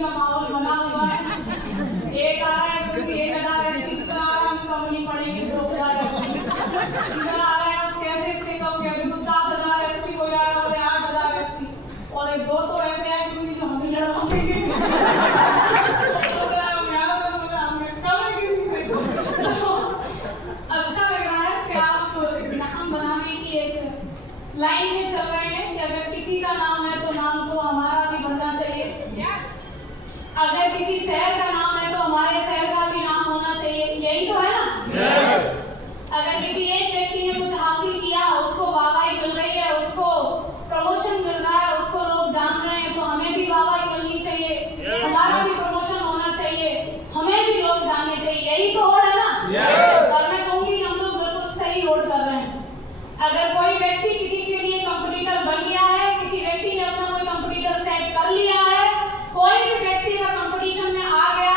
का माहौल बना हुआ है। एक आ रहा है तो 1000 एसपी, दूसरा आ रहा है हम कम नहीं पड़ेंगे 2000 एसपी, तीसरा आ रहा है आप कैसे इससे कम कह दो 7000 एसपी, कोई आ रहा है 8000 एसपी, और एक दो तो ऐसे हैं गुरुजी जो हम ही लड़वाएंगे। अच्छा लग रहा है कि आप नाम बनाने की एक लाइन में चल रहे हैं कि अगर किसी का नाम है तो नाम तो हमारा भी बनना चाहिए। अगर किसी शहर का नाम है तो हमारे शहर का भी नाम होना चाहिए, यही तो है ना। अगर किसी एक व्यक्ति ने कुछ हासिल किया, उसको वाहवाही मिल रही है, उसको प्रमोशन मिल रहा है, उसको लोग जान रहे हैं, तो हमें भी वाहवाही मिलनी चाहिए, हमारा भी प्रमोशन होना चाहिए, हमें भी लोग जानने चाहिए, यही तो होड़ है ना। और मैं कहूंगी कि हम लोग बिल्कुल सही होड़ कर रहे हैं। अगर कोई व्यक्ति किसी के लिए कंपटीटर बन गया है, किसी व्यक्ति ने अपना कोई कंपटीटर सेट कर लिया है, कोई भी व्यक्ति अगर कंपटीशन में आ गया